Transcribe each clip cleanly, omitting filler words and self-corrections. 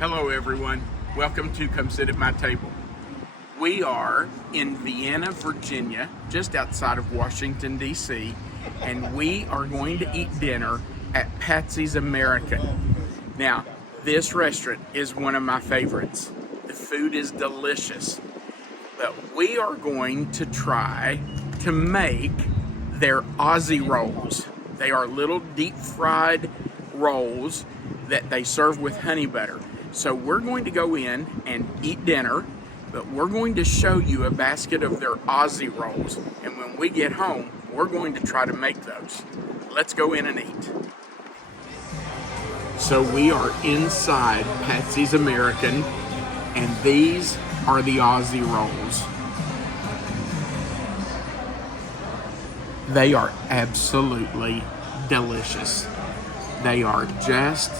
Hello everyone, welcome to Come Sit at My Table. We are in Vienna, Virginia, just outside of Washington, D.C., and we are going to eat dinner at Patsy's American. Now, this restaurant is one of my favorites. The food is delicious, but we are going to try to make their Ozzie Rolls. They are little deep fried rolls that they serve with honey butter. So we're going to go in and eat dinner, but we're going to show you a basket of their Ozzie Rolls. And when we get home, we're going to try to make those. Let's go in and eat. So we are inside Patsy's American, and these are the Ozzie Rolls. They are absolutely delicious. They are just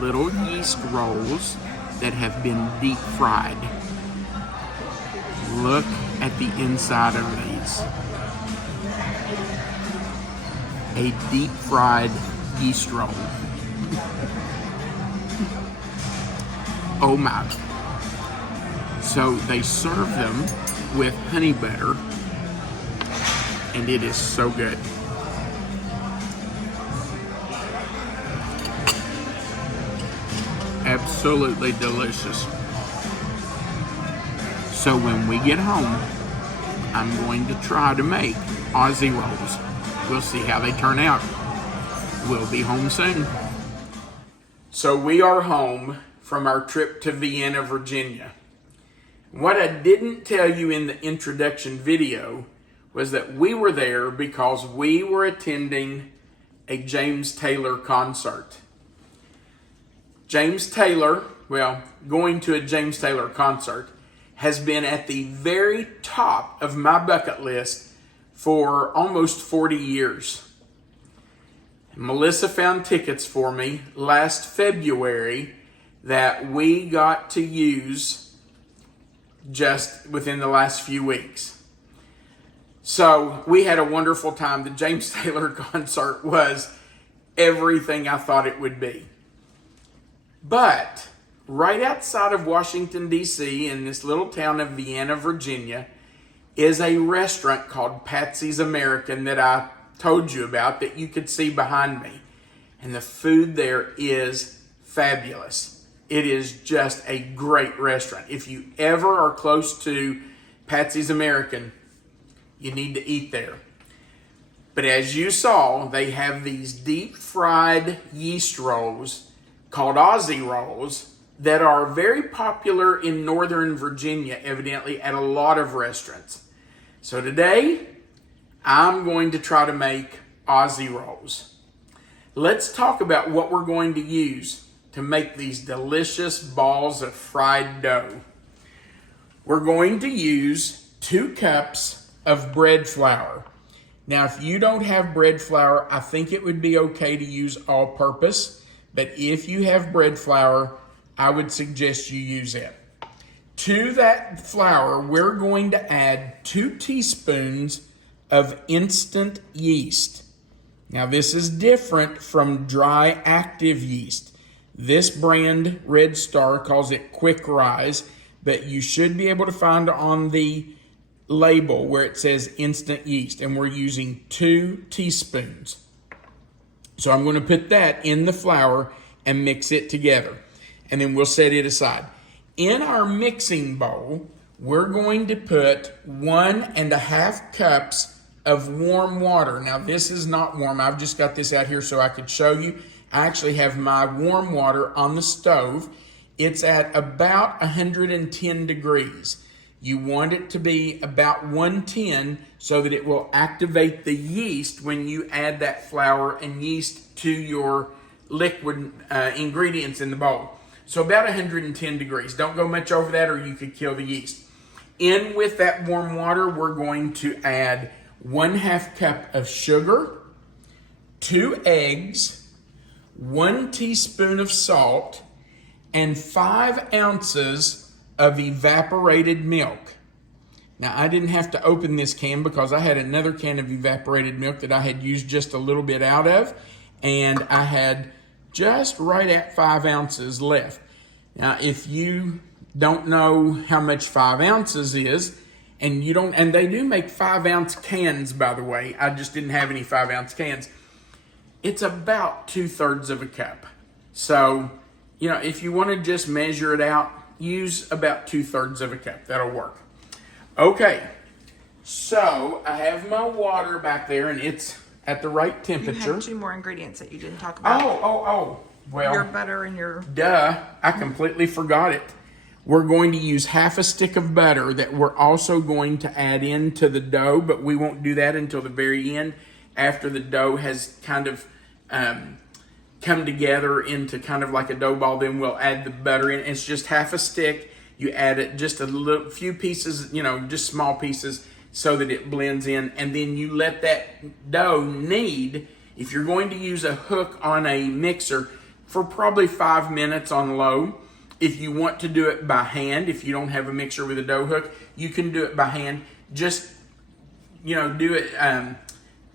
little yeast rolls that have been deep fried. Look at the inside of these. A deep fried yeast roll. Oh my. So they serve them with honey butter, and it is so good. Absolutely delicious. So when we get home, I'm going to try to make Ozzie Rolls. We'll see how they turn out. We'll be home soon. So we are home from our trip to Vienna, Virginia. What I didn't tell you in the introduction video was that we were there because we were attending a James Taylor concert. James Taylor, going to a James Taylor concert has been at the very top of my bucket list for almost 40 years. Melissa found tickets for me last February that we got to use just within the last few weeks. So we had a wonderful time. The James Taylor concert was everything I thought it would be. But right outside of Washington, D.C., in this little town of Vienna, Virginia, is a restaurant called Patsy's American that I told you about that you could see behind me. And the food there is fabulous. It is just a great restaurant. If you ever are close to Patsy's American, you need to eat there. But as you saw, they have these deep fried yeast rolls called Ozzie Rolls that are very popular in Northern Virginia, evidently at a lot of restaurants. So today, I'm going to try to make Ozzie Rolls. Let's talk about what we're going to use to make these delicious balls of fried dough. We're going to use 2 cups of bread flour. Now, if you don't have bread flour, I think it would be okay to use all-purpose. But if you have bread flour, I would suggest you use it. To that flour, we're going to add 2 teaspoons of instant yeast. Now, this is different from dry active yeast. This brand, Red Star, calls it Quick Rise, but you should be able to find on the label where it says instant yeast, and we're using 2 teaspoons. So I'm going to put that in the flour and mix it together. And then we'll set it aside. In our mixing bowl, we're going to put 1.5 cups of warm water. Now this is not warm. I've just got this out here so I could show you. I actually have my warm water on the stove. It's at about 110 degrees. You want it to be about 110 so that it will activate the yeast when you add that flour and yeast to your liquid ingredients in the bowl. So about 110 degrees. Don't go much over that or you could kill the yeast. In with that warm water, we're going to add 1/2 cup of sugar, 2 eggs, 1 teaspoon of salt, and 5 ounces of evaporated milk. Now, I didn't have to open this can because I had another can of evaporated milk that I had used just a little bit out of, and I had just right at 5 ounces left. Now, if you don't know how much 5 ounces is, and you don't, and they do make 5-ounce cans, by the way. I just didn't have any 5-ounce cans. It's about 2/3 of a cup. So, if you want to just measure it out, use about 2/3 of a cup. That'll work. Okay. So I have my water back there, and it's at the right temperature. You have 2 more ingredients that you didn't talk about. Oh. Well, your butter and your... Duh, I completely forgot it. We're going to use half a stick of butter that we're also going to add into the dough, but we won't do that until the very end, after the dough has kind of come together into kind of like a dough ball. Then we'll add the butter in. It's just half a stick. You add it just a few pieces, just small pieces, so that it blends in, and then you let that dough knead. If you're going to use a hook on a mixer, for probably 5 minutes on low. If you want to do it by hand, if you don't have a mixer with a dough hook, you can do it by hand. Just, do it,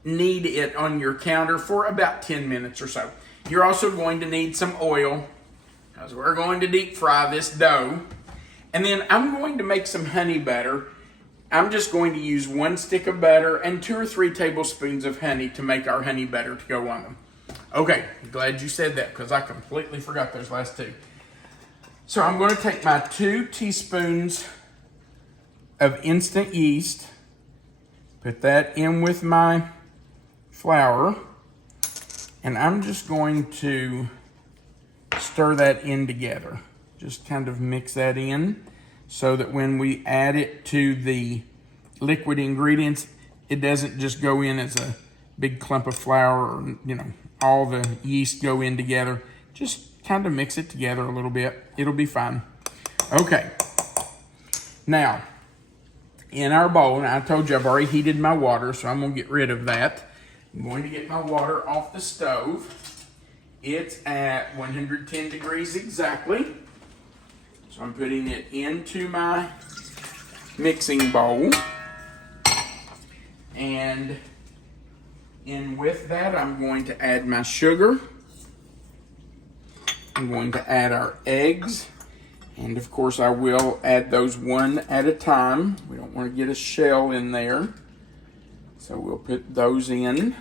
knead it on your counter for about 10 minutes or so. You're also going to need some oil, because we're going to deep fry this dough. And then I'm going to make some honey butter. I'm just going to use 1 stick of butter and 2 or 3 tablespoons of honey to make our honey butter to go on them. Okay, glad you said that, because I completely forgot those last 2. So I'm going to take my 2 teaspoons of instant yeast, put that in with my flour, and I'm just going to stir that in together. Just kind of mix that in so that when we add it to the liquid ingredients, it doesn't just go in as a big clump of flour, or, all the yeast go in together. Just kind of mix it together a little bit. It'll be fine. Okay. Now, in our bowl, and I told you I've already heated my water, so I'm going to get rid of that. I'm going to get my water off the stove. It's at 110 degrees exactly. So I'm putting it into my mixing bowl. And in with that, I'm going to add my sugar. I'm going to add our eggs. And of course, I will add those one at a time. We don't want to get a shell in there. So we'll put those in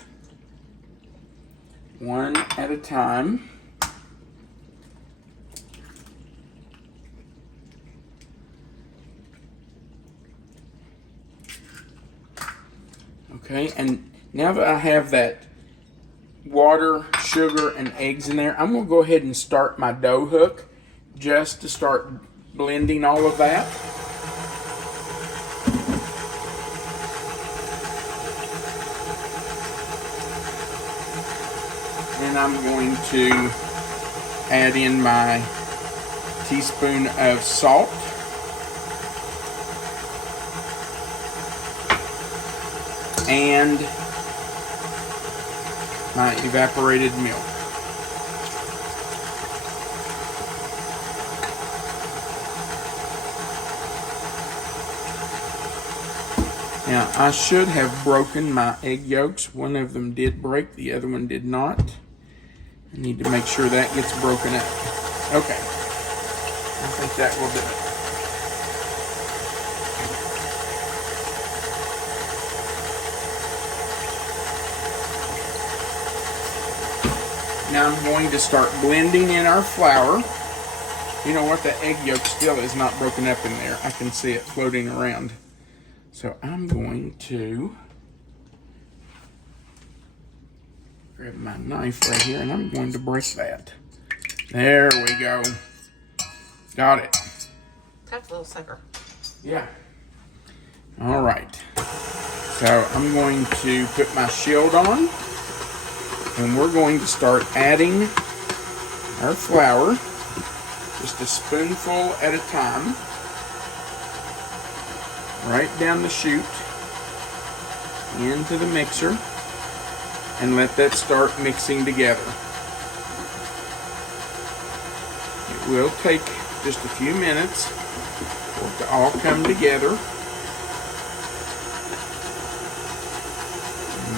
one at a time. Okay, and now that I have that water, sugar, and eggs in there, I'm going to go ahead and start my dough hook just to start blending all of that. And I'm going to add in my teaspoon of salt. And my evaporated milk. Now, I should have broken my egg yolks. One of them did break, the other one did not. I need to make sure that gets broken up. Okay. I think that will do it. Now I'm going to start blending in our flour. You know what? The egg yolk still is not broken up in there. I can see it floating around. So I'm going to grab my knife right here, and I'm going to break that. There we go. Got it. That's a little thicker. Yeah. All right. So I'm going to put my shield on. And we're going to start adding our flour, just a spoonful at a time, right down the chute into the mixer, and let that start mixing together. It will take just a few minutes for it to all come together.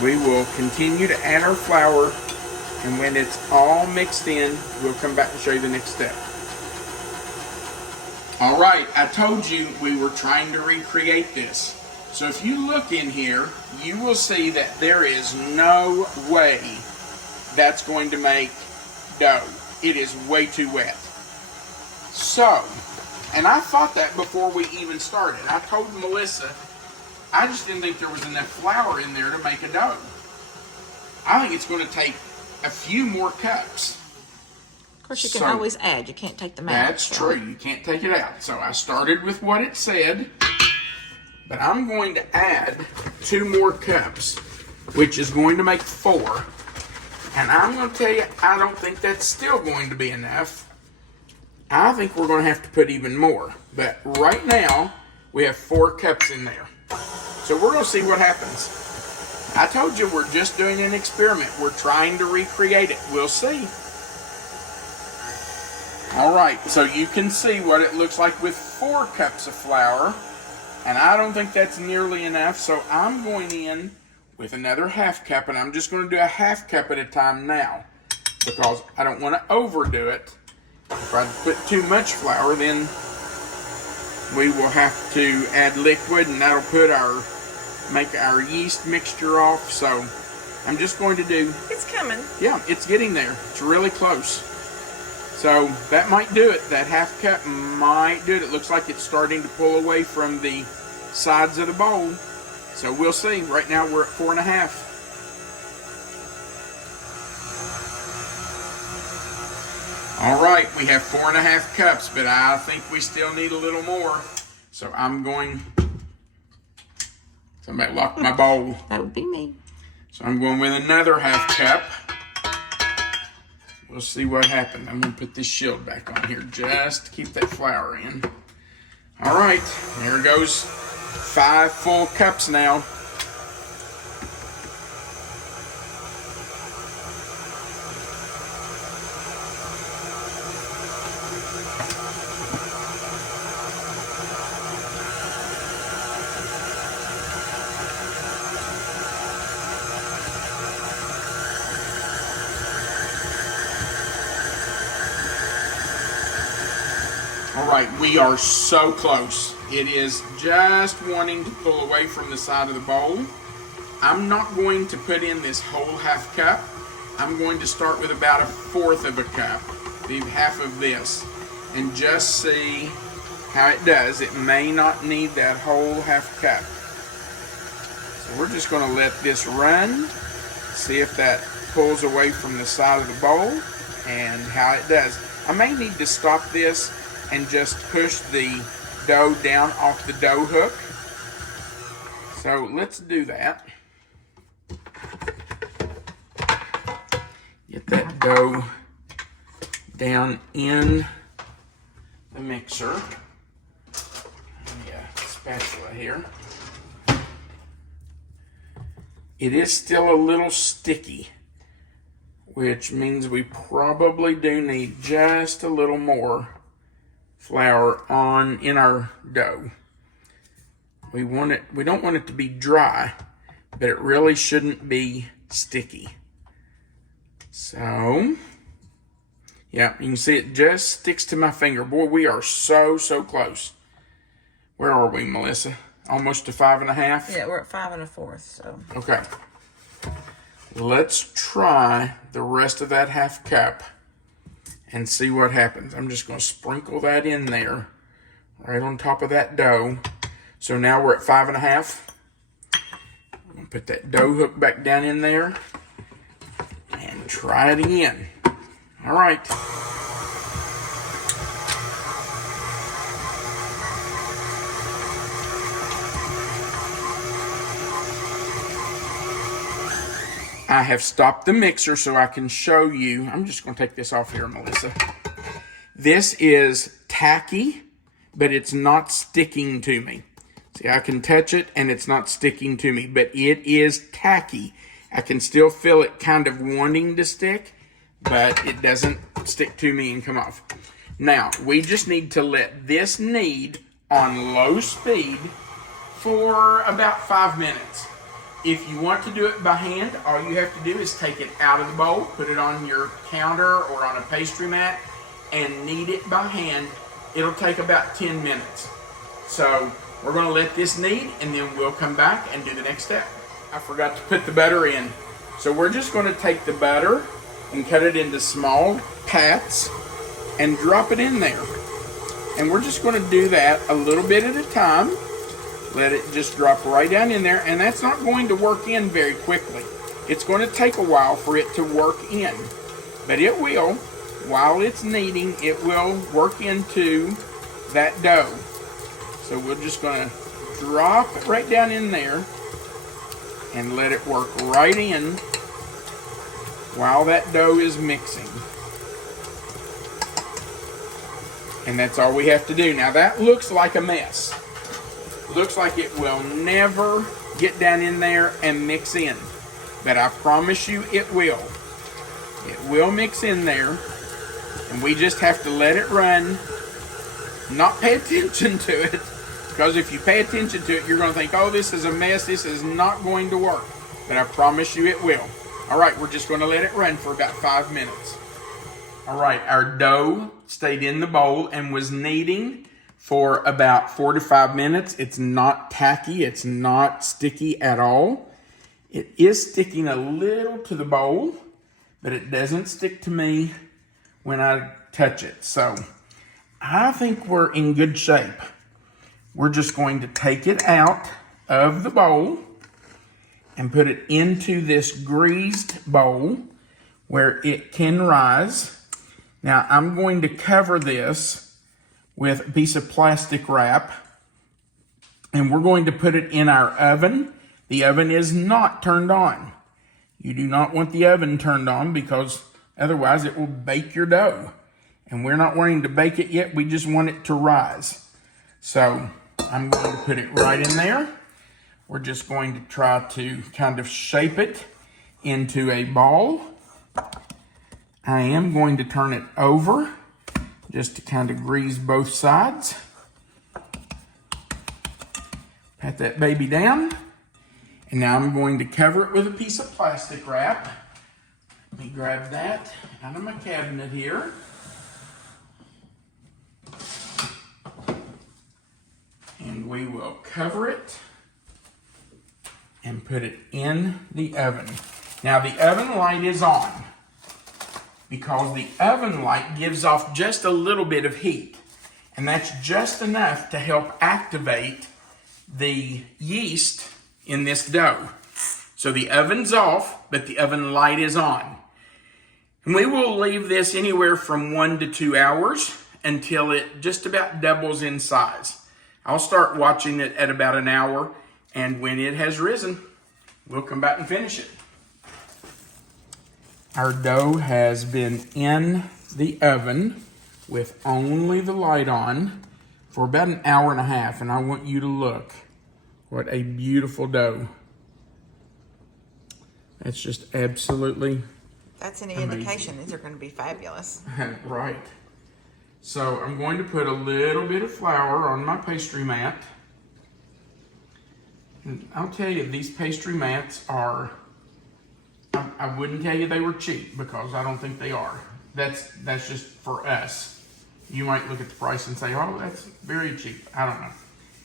We will continue to add our flour, and when it's all mixed in, we'll come back and show you the next step. All right, I told you we were trying to recreate this. So if you look in here, you will see that there is no way that's going to make dough. It is way too wet. So, and I thought that before we even started. I told Melissa, I just didn't think there was enough flour in there to make a dough. I think it's going to take a few more cups. Of course, you can always add. You can't take them out. That's true. You can't take it out. So I started with what it said, but I'm going to add 2 more cups, which is going to make 4. And I'm going to tell you, I don't think that's still going to be enough. I think we're going to have to put even more. But right now, we have 4 cups in there. So we're going to see what happens. I told you we're just doing an experiment. We're trying to recreate it. We'll see. All right, so you can see what it looks like with 4 cups of flour. And I don't think that's nearly enough, so I'm going in with another ½ cup, and I'm just going to do a ½ cup at a time now because I don't want to overdo it. If I put too much flour, then we will have to add liquid, and that'll make our yeast mixture off. So I'm just going to do... It's coming. Yeah, it's getting there. It's really close. So that might do it. That ½ cup might do it. It looks like it's starting to pull away from the sides of the bowl. So we'll see. Right now we're at 4½. All right, we have 4½ cups, but I think we still need a little more. So I'm going... Somebody locked my bowl. That would be me. So I'm going with another ½ cup. We'll see what happens. I'm going to put this shield back on here just to keep that flour in. All right, there goes 5 full cups now. All right, we are so close. It is just wanting to pull away from the side of the bowl. I'm not going to put in this whole ½ cup. I'm going to start with about 1/4 of a cup, leave half of this, and just see how it does. It may not need that whole ½ cup. So we're just going to let this run, see if that pulls away from the side of the bowl and how it does. I may need to stop this and just push the dough down off the dough hook. So let's do that. Get that dough down in the mixer. Spatula here. It is still a little sticky, which means we probably do need just a little more flour in our dough. We don't want it to be dry, but it really shouldn't be sticky. So, yeah, you can see it just sticks to my finger. Boy, we are so close. Where are we, Melissa? Almost to 5½? Yeah, we're at 5 1/4, so. Okay. Let's try the rest of that ½ cup and see what happens. I'm just going to sprinkle that in there, right on top of that dough. So now we're at 5½. I'm going to put that dough hook back down in there and try it again. All right. I have stopped the mixer so I can show you. I'm just going to take this off here, Melissa. This is tacky, but it's not sticking to me. See, I can touch it and it's not sticking to me, but it is tacky. I can still feel it kind of wanting to stick, but it doesn't stick to me and come off. Now, we just need to let this knead on low speed for about 5 minutes. If you want to do it by hand, all you have to do is take it out of the bowl, put it on your counter or on a pastry mat, and knead it by hand it'll take about 10 minutes. So we're going to let this knead, and then we'll come back and do the next step. I forgot to put the butter in. So we're just going to take the butter and cut it into small pats and drop it in there. And we're just going to do that a little bit at a time. Let it just drop right down in there, and that's not going to work in very quickly. It's going to take a while for it to work in, but it will. While it's kneading, it will work into that dough. So we're just going to drop it right down in there and let it work right in while that dough is mixing. And that's all we have to do. Now that looks like a mess. Looks like it will never get down in there and mix in. But I promise you it will. It will mix in there. And we just have to let it run. Not pay attention to it. Because if you pay attention to it, you're going to think, oh, this is a mess. This is not going to work. But I promise you it will. All right, we're just going to let it run for about 5 minutes. All right, our dough stayed in the bowl and was kneading for about 4 to 5 minutes. It's not tacky. It's not sticky at all. It is sticking a little to the bowl, but it doesn't stick to me when I touch it. So I think we're in good shape. We're just going to take it out of the bowl and put it into this greased bowl where it can rise. Now I'm going to cover this with a piece of plastic wrap, and we're going to put it in our oven. The oven is not turned on. You do not want the oven turned on because otherwise it will bake your dough. And we're not wanting to bake it yet, we just want it to rise. So I'm going to put it right in there. We're just going to try to kind of shape it into a ball. I am going to turn it over just to kind of grease both sides. Pat that baby down. And now I'm going to cover it with a piece of plastic wrap. Let me grab that out of my cabinet here. And we will cover it and put it in the oven. Now the oven light is on because the oven light gives off just a little bit of heat. And that's just enough to help activate the yeast in this dough. So the oven's off, but the oven light is on. And we will leave this anywhere from 1 to 2 hours until it just about doubles in size. I'll start watching it at about an hour, and when it has risen, we'll come back and finish it. Our dough has been in the oven with only the light on for about an hour and a half, and I want you to look. What a beautiful dough. That's just absolutely that's any amazing. indication these are going to be fabulous. Right. So I'm going to put a little bit of flour on my pastry mat. And I'll tell you, these pastry mats are, I wouldn't tell you they were cheap because I don't think they are. That's just for us. You might look at the price and say, oh, that's very cheap. I don't know.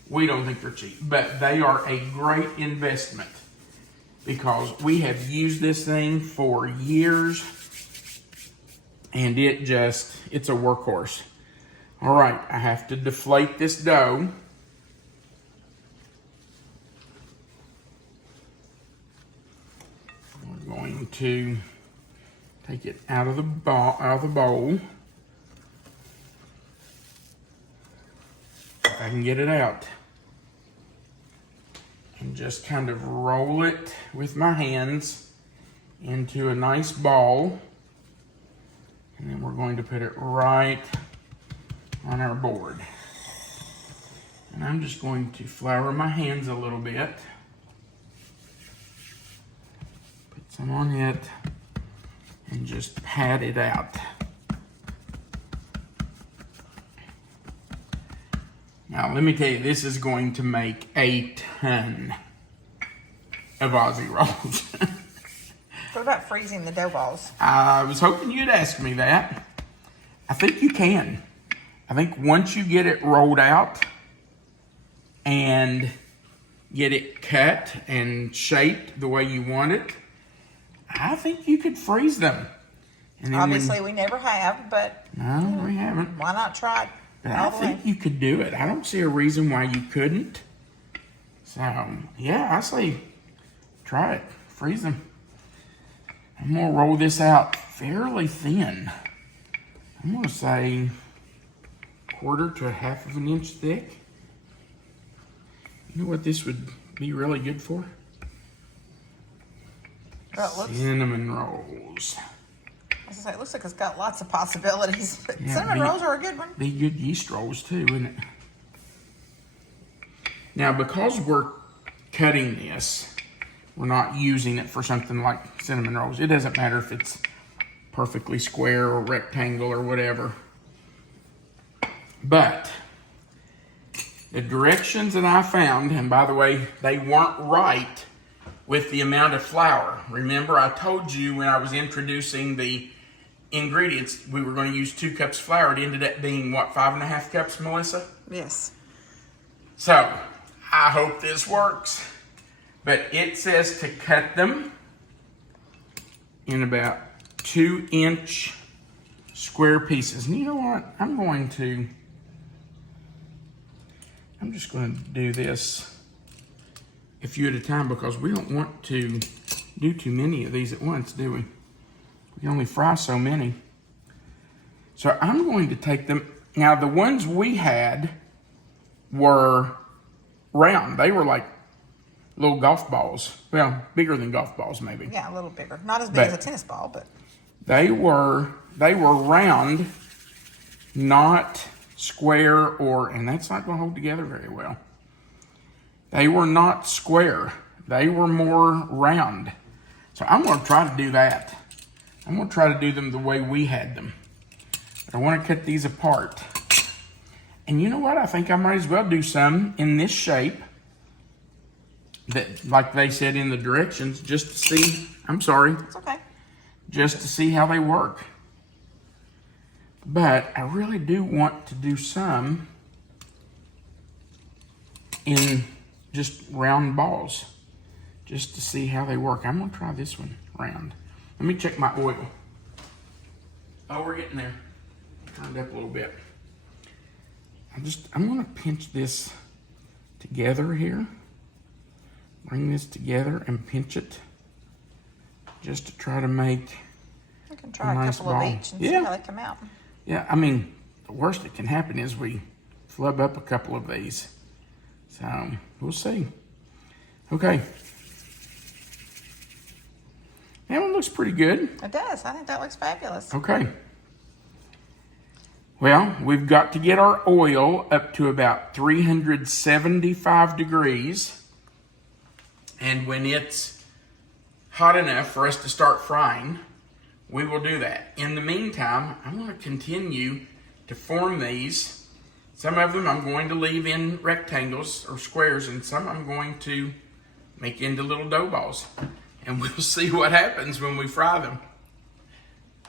We don't think they're cheap, but they are a great investment because we have used this thing for years and it's a workhorse. All right, I have to deflate this dough. We're going to take it out of the bowl. If I can get it out. And just kind of roll it with my hands into a nice ball. And then we're going to put it right on our board. And I'm just going to flour my hands a little bit. Put some on it and just pat it out. Now, let me tell you, this is going to make a ton of Ozzie Rolls. What about freezing the dough balls? I was hoping you'd ask me that. I think you can. I think once you get it rolled out and get it cut and shaped the way you want it, I think you could freeze them. And then Obviously, we never have, but no, we haven't. why not try it? But I think you could do it. I don't see a reason why you couldn't. So, yeah, I say try it. Freeze them. I'm going to roll this out fairly thin. I'm going to say 1/4 to 1/2 of an inch thick. You know what this would be really good for? Well, Cinnamon rolls. I was gonna say, it looks like it's got lots of possibilities, but Yeah, cinnamon rolls are a good one. Be good yeast rolls too, isn't it? Now, because we're cutting this, we're not using it for something like cinnamon rolls. It doesn't matter if it's perfectly square or rectangle or whatever. But the directions that I found, and by the way, they weren't right with the amount of flour. Remember, I told you when I was introducing the ingredients, we were going to use 2 cups flour. It ended up being, what, 5.5 cups, Melissa? Yes. So, I hope this works. But it says to cut them in about 2-inch square pieces. And you know what? I'm just going to do this a few at a time because we don't want to do too many of these at once, do we? We can only fry so many. So I'm going to take them. Now, the ones we had were round. They were like little golf balls. Well, bigger than golf balls, maybe. Yeah, a little bigger. Not as big as a tennis ball, but they were round, not square and that's not going to hold together very well. They were not square. They were more round. So I'm going to try to do that. I'm going to try to do them the way we had them. But I want to cut these apart. And you know what? I think I might as well do some in this shape. That, like they said in the directions, just to see. I'm sorry. it's okay. Just to see how they work. But I really do want to do some in just round balls, just to see how they work. I'm gonna try this one round. Let me check my oil. Oh, we're getting there. Turned up a little bit. I'm gonna pinch this together here. Bring this together and pinch it just to try to make We can try a nice couple ball. of each and see how they come out. Yeah, I mean, the worst that can happen is we flub up a couple of these. So, we'll see. Okay. That one looks pretty good. It does. I think that looks fabulous. Okay. Well, we've got to get our oil up to about 375 degrees. And when it's hot enough for us to start frying, we will do that. In the meantime, I'm going to continue to form these. Some of them I'm going to leave in rectangles or squares, and some I'm going to make into little dough balls. And we'll see what happens when we fry them.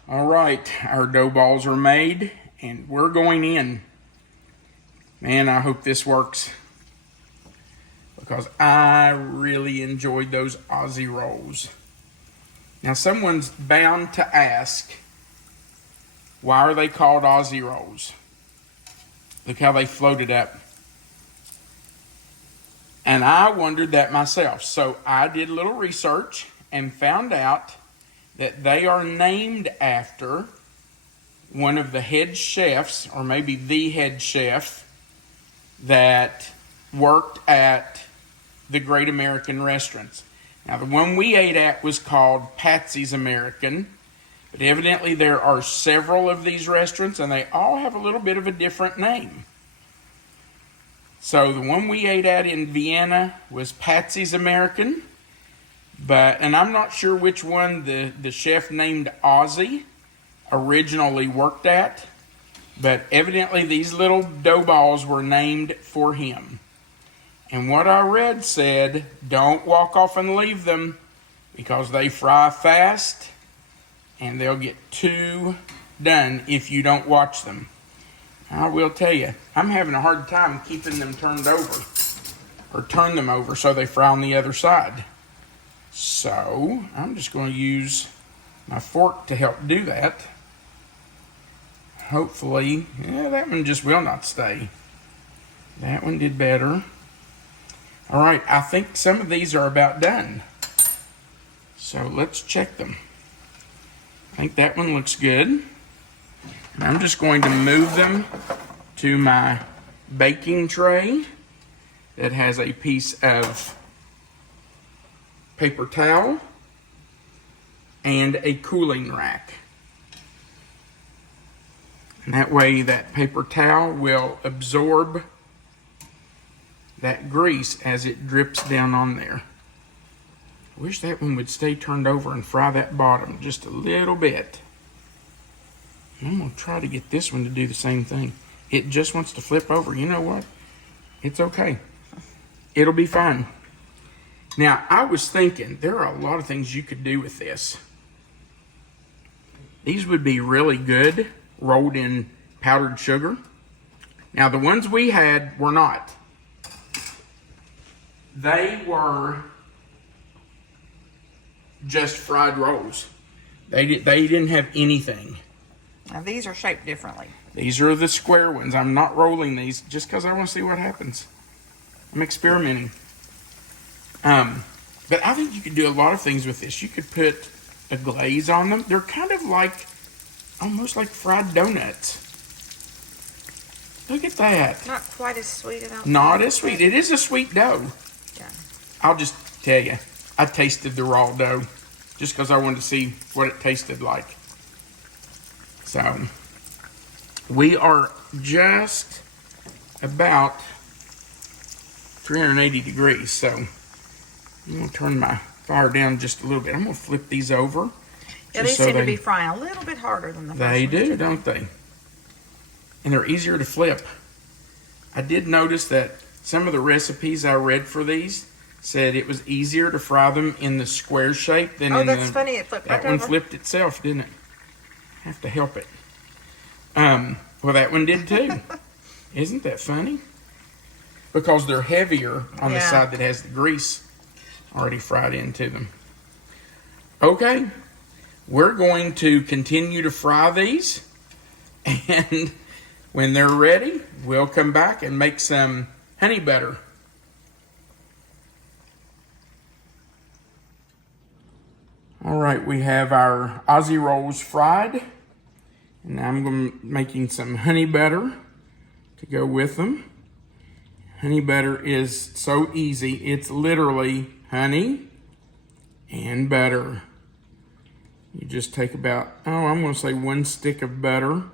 All right, our dough balls are made, and we're going in. Man, I hope this works, because I really enjoyed those Ozzie Rolls. Now, someone's bound to ask, why are they called Ozzie Rolls? Look how they floated up. And I wondered that myself. So I did a little research and found out that they are named after one of the head chefs, or maybe the head chef, that worked at the Great American Restaurants. Now, the one we ate at was called Patsy's American, but evidently there are several of these restaurants, and they all have a little bit of a different name. So the one we ate at in Vienna was Patsy's American, and I'm not sure which one the chef named Ozzie originally worked at, but evidently these little dough balls were named for him. And what I read said, don't walk off and leave them, because they fry fast and they'll get too done if you don't watch them. I will tell you, I'm having a hard time keeping them turned over, or turn them over so they fry on the other side. So I'm just going to use my fork to help do that. Hopefully, yeah, that one just will not stay. That one did better. All right, I think some of these are about done. So let's check them. I think that one looks good. And I'm just going to move them to my baking tray that has a piece of paper towel and a cooling rack. And that way that paper towel will absorb that grease as it drips down on there. I wish that one would stay turned over and fry that bottom just a little bit. And I'm going to try to get this one to do the same thing. It just wants to flip over. You know what? It's okay. It'll be fine. Now, I was thinking there are a lot of things you could do with this. These would be really good rolled in powdered sugar. Now, the ones we had were not. They were just fried rolls. They didn't have anything. Now these are shaped differently. These are the square ones. I'm not rolling these just because I want to see what happens. I'm experimenting. But I think you could do a lot of things with this. You could put a glaze on them. They're kind of like, almost like fried donuts. Look at that. Not quite as sweet as Not as sweet. It is a sweet dough. Yeah. I'll just tell you, I tasted the raw dough just because I wanted to see what it tasted like. So, we are just about 380 degrees. So, I'm going to turn my fire down just a little bit. I'm going to flip these over. Yeah, these seem to be frying a little bit harder than the first They ones do, today. don't they? And they're easier to flip. I did notice that some of the recipes I read for these said it was easier to fry them in the square shape than in the... Oh, that's funny. It flipped right That one over. flipped itself, didn't it? Have to help it. Well, that one did too. Isn't that funny? Because they're heavier on the side that has the grease already fried into them. Okay, we're going to continue to fry these, and when they're ready, we'll come back and make some honey butter. All right, we have our Ozzie Rolls fried, and now I'm making some honey butter to go with them. Honey butter is so easy. It's literally honey and butter. You just take about, I'm going to say 1 stick of butter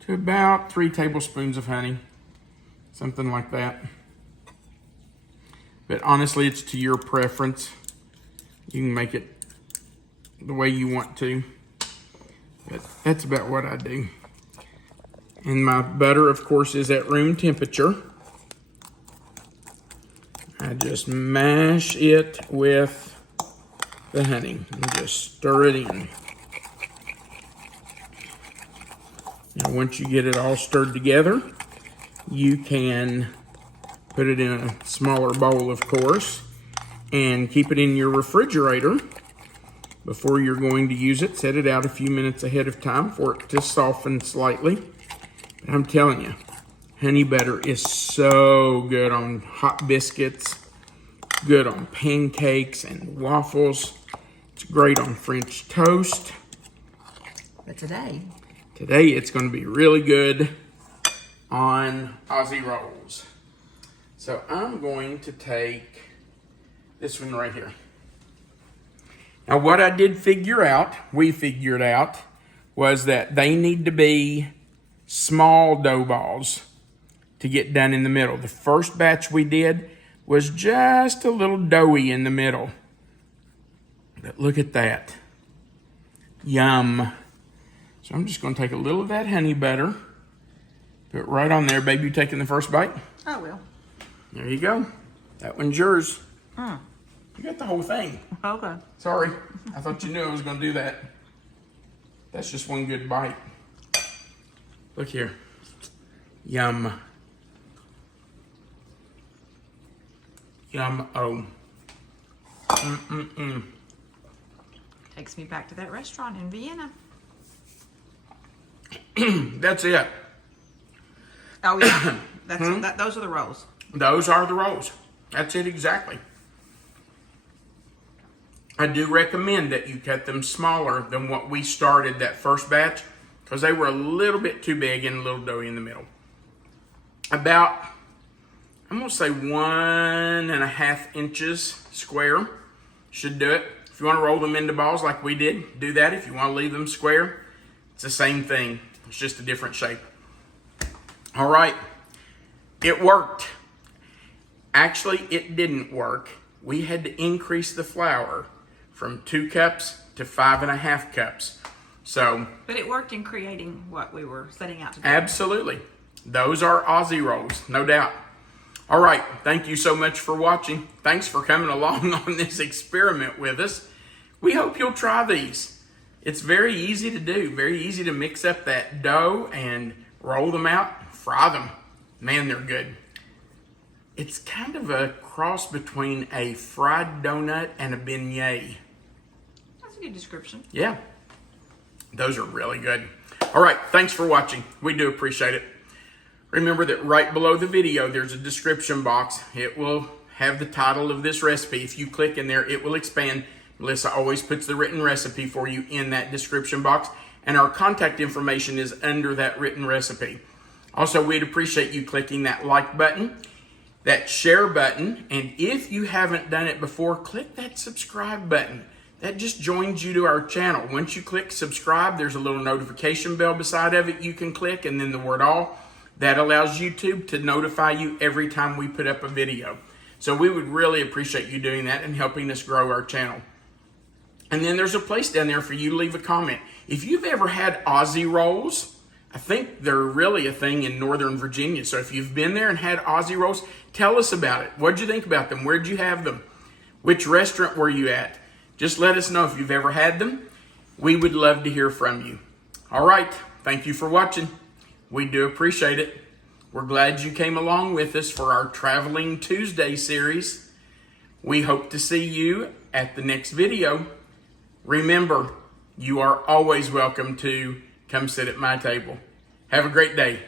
to about 3 tablespoons of honey, something like that. But honestly, it's to your preference. You can make it the way you want to, but that's about what I do. And my butter, of course, is at room temperature. I just mash it with the honey and just stir it in. Now, once you get it all stirred together, you can put it in a smaller bowl, of course, and keep it in your refrigerator. Before you're going to use it, set it out a few minutes ahead of time for it to soften slightly. I'm telling you, honey butter is so good on hot biscuits, good on pancakes and waffles. It's great on French toast. But today it's going to be really good on Ozzie Rolls. So I'm going to take this one right here. Now, what I did we figured out, was that they need to be small dough balls to get done in the middle. The first batch we did was just a little doughy in the middle. But look at that. Yum. So I'm just going to take a little of that honey butter, put it right on there. Baby, you taking the first bite? I will. There you go. That one's yours. You got the whole thing. Okay. Sorry, I thought you knew I was going to do that. That's just one good bite. Look here. Yum. Yum. Oh. Takes me back to that restaurant in Vienna. That's it. Oh yeah, those are the rolls. Those are the rolls. That's it exactly. I do recommend that you cut them smaller than what we started that first batch, because they were a little bit too big and a little doughy in the middle. About, I'm going to say 1.5 inches square should do it. If you want to roll them into balls like we did, do that. If you want to leave them square, it's the same thing. It's just a different shape. All right. It worked. Actually, it didn't work. We had to increase the flour from 2 cups to 5.5 cups. So, but it worked in creating what we were setting out to do. Absolutely. Those are Ozzie Rolls, no doubt. All right. Thank you so much for watching. Thanks for coming along on this experiment with us. We hope you'll try these. It's very easy to do. Very easy to mix up that dough and roll them out, fry them. Man, they're good. It's kind of a cross between a fried donut and a beignet. That's a good description. Yeah. Those are really good. All right. Thanks for watching. We do appreciate it. Remember that right below the video, there's a description box. It will have the title of this recipe. If you click in there, it will expand. Melissa always puts the written recipe for you in that description box, and our contact information is under that written recipe. Also, we'd appreciate you clicking that like button, that share button, and if you haven't done it before, click that subscribe button. That just joins you to our channel. Once you click subscribe, there's a little notification bell beside of it you can click, and then the word all. That allows YouTube to notify you every time we put up a video. So we would really appreciate you doing that and helping us grow our channel. And then there's a place down there for you to leave a comment. If you've ever had Ozzie Rolls, I think they're really a thing in Northern Virginia. So if you've been there and had Ozzie Rolls, tell us about it. What'd you think about them? Where'd you have them? Which restaurant were you at? Just let us know if you've ever had them. We would love to hear from you. All right. Thank you for watching. We do appreciate it. We're glad you came along with us for our Traveling Tuesday series. We hope to see you at the next video. Remember, you are always welcome to come sit at my table. Have a great day.